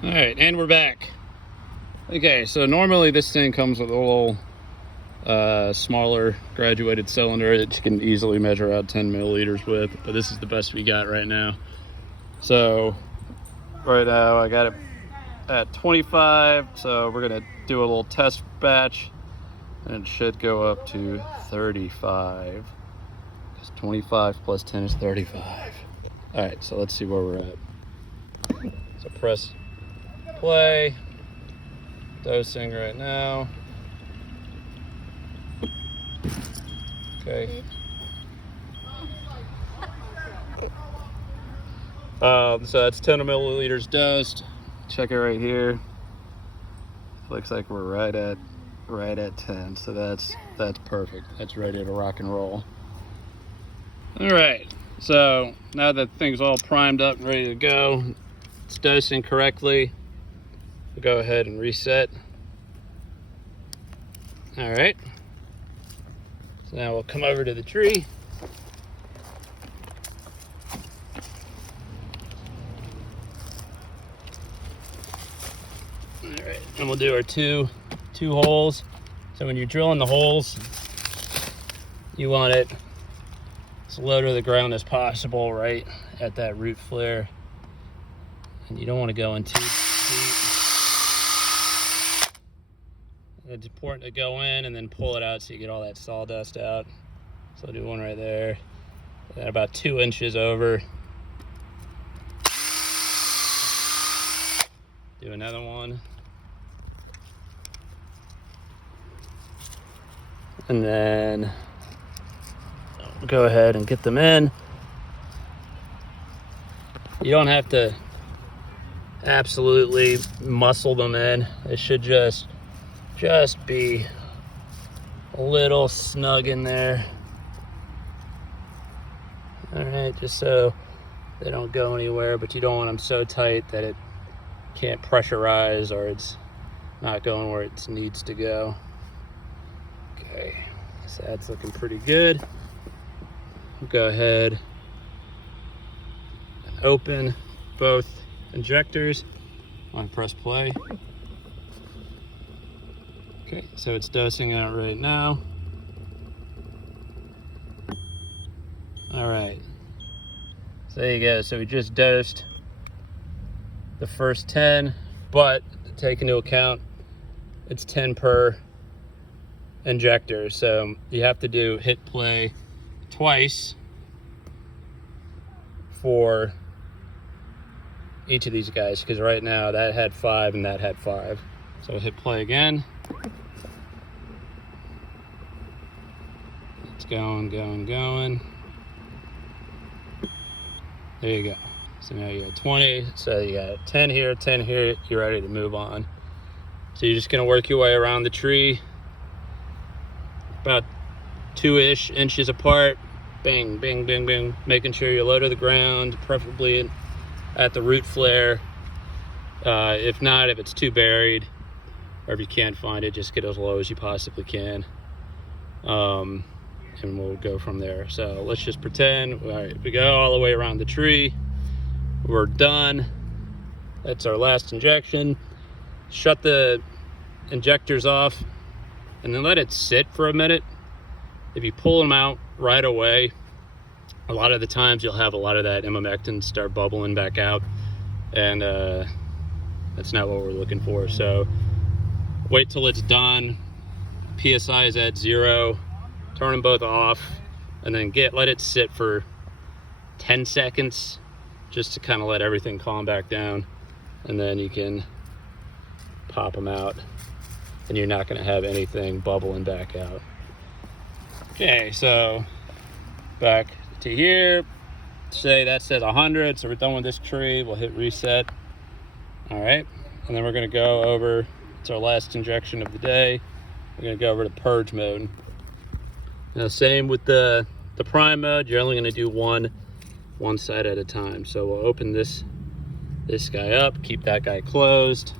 All right, and we're back. Okay, so normally this thing comes with a little smaller graduated cylinder that you can easily measure out 10 milliliters with, but this is the best we got right now. So right now I got it at 25, so we're gonna do a little test batch, and it should go up to 35. Because 25 plus 10 is 35. All right, so let's see where we're at. So press play, dosing right now. Okay. So that's 10 milliliters dosed. Check it right here. Looks like we're right at 10. So that's perfect. That's ready to rock and roll. All right. So now that thing's all primed up and ready to go, it's dosing correctly. We'll go ahead and reset. All right. So now we'll come over to the tree. All right, and we'll do our two holes. So when you're drilling the holes, you want it as low to the ground as possible, right at that root flare. And you don't want to go in too deep. It's important to go in and then pull it out so you get all that sawdust out. So I'll do one right there, and about 2 inches over. Do another one. And then go ahead and get them in. You don't have to absolutely muscle them in. It should just be a little snug in there. All right, just so they don't go anywhere, but you don't want them so tight that it can't pressurize or it's not going where it needs to go. Okay, so that's looking pretty good. We'll go ahead and open both injectors. I'm gonna press play. Okay, so it's dosing out right now. All right, so there you go. So we just dosed the first 10, but take into account it's 10 per injector, so you have to hit play twice for each of these guys, because right now that had 5 and that had 5. So hit play again. It's going. There you go. So now you got 20, so you got 10 here, 10 here, you're ready to move on. So you're just gonna work your way around the tree, about 2-ish inches apart. Bang, bang, bang, bang, making sure you're low to the ground, preferably at the root flare. If not, if it's too buried, or if you can't find it, just get as low as you possibly can. And we'll go from there. So let's just pretend, all right, we go all the way around the tree. We're done. That's our last injection. Shut the injectors off and then let it sit for a minute. If you pull them out right away, a lot of the times you'll have a lot of that emamectin start bubbling back out, and that's not what we're looking for. So wait till it's done. PSI is at 0. Turn them both off, and then let it sit for 10 seconds just to kind of let everything calm back down, and then you can pop them out and you're not going to have anything bubbling back out. Okay, so back to here. Say that says 100, so we're done with this tree. We'll hit reset. All right, and then we're going to go over, it's our last injection of the day. We're going to go over to purge mode. Now, same with the prime mode. You're only going to do one side at a time. So we'll open this guy up, keep that guy closed,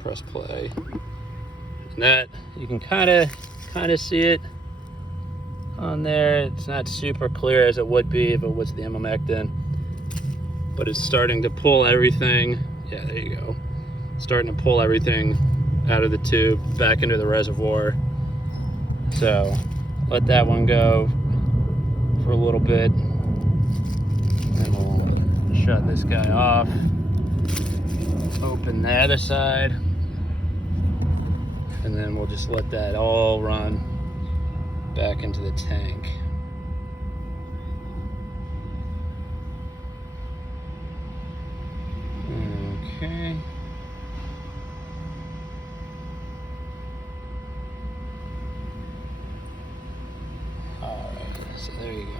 press play, and that you can kind of see it on there. It's not super clear as it would be if it was the emamectin. but it's starting to pull everything. Yeah, there you go. Starting to pull everything out of the tube back into the reservoir. So let that one go for a little bit, and we'll shut this guy off. Open the other side, and then we'll just let that all run back into the tank. Okay. All right, so there you go.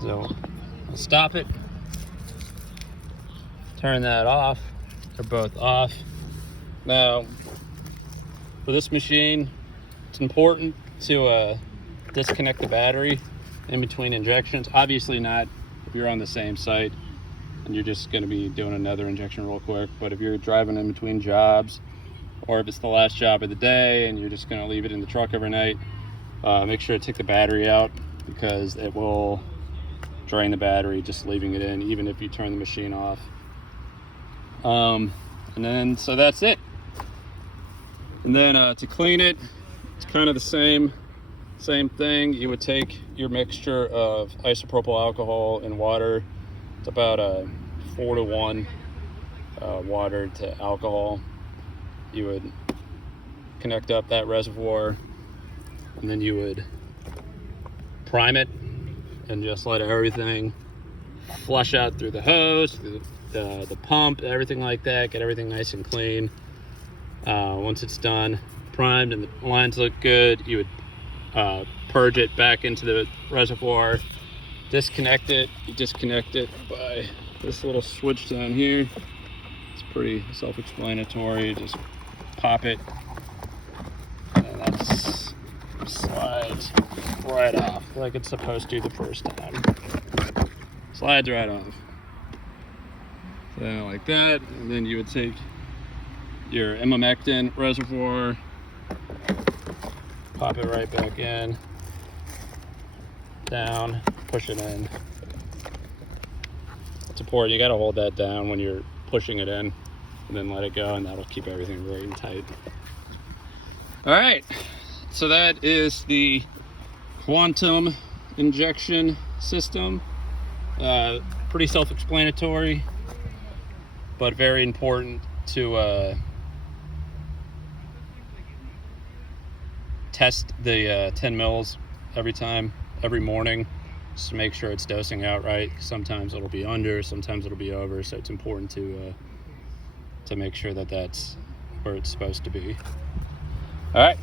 So we'll stop it, turn that off. They're both off. Now, for this machine, it's important to disconnect the battery in between injections. Obviously not if you're on the same site and you're just going to be doing another injection real quick, but if you're driving in between jobs, or if it's the last job of the day and you're just going to leave it in the truck overnight, make sure to take the battery out, because it will drain the battery just leaving it in, even if you turn the machine off. And then, so that's it. And then to clean it, it's kind of the same thing. You would take your mixture of isopropyl alcohol and water. It's about a 4-to-1 water to alcohol. You would connect up that reservoir, and then you would prime it and just let everything flush out through the hose, through the pump, everything like that. Get everything nice and clean. Once it's done, primed, and the lines look good, you would purge it back into the reservoir, disconnect it. You disconnect it by this little switch down here. It's pretty self-explanatory. Just pop it, and that slides right off like it's supposed to the first time. Slides right off. So like that, and then you would take your emamectin reservoir, pop it right back in, down, push it in. It's important, you gotta hold that down when you're pushing it in, and then let it go, and that'll keep everything very tight. All right, so that is the Quantum injection system. Pretty self-explanatory, but very important to test the 10 mils every morning, just to make sure it's dosing out right. Sometimes it'll be under, sometimes it'll be over, so it's important to make sure that that's where it's supposed to be. All right.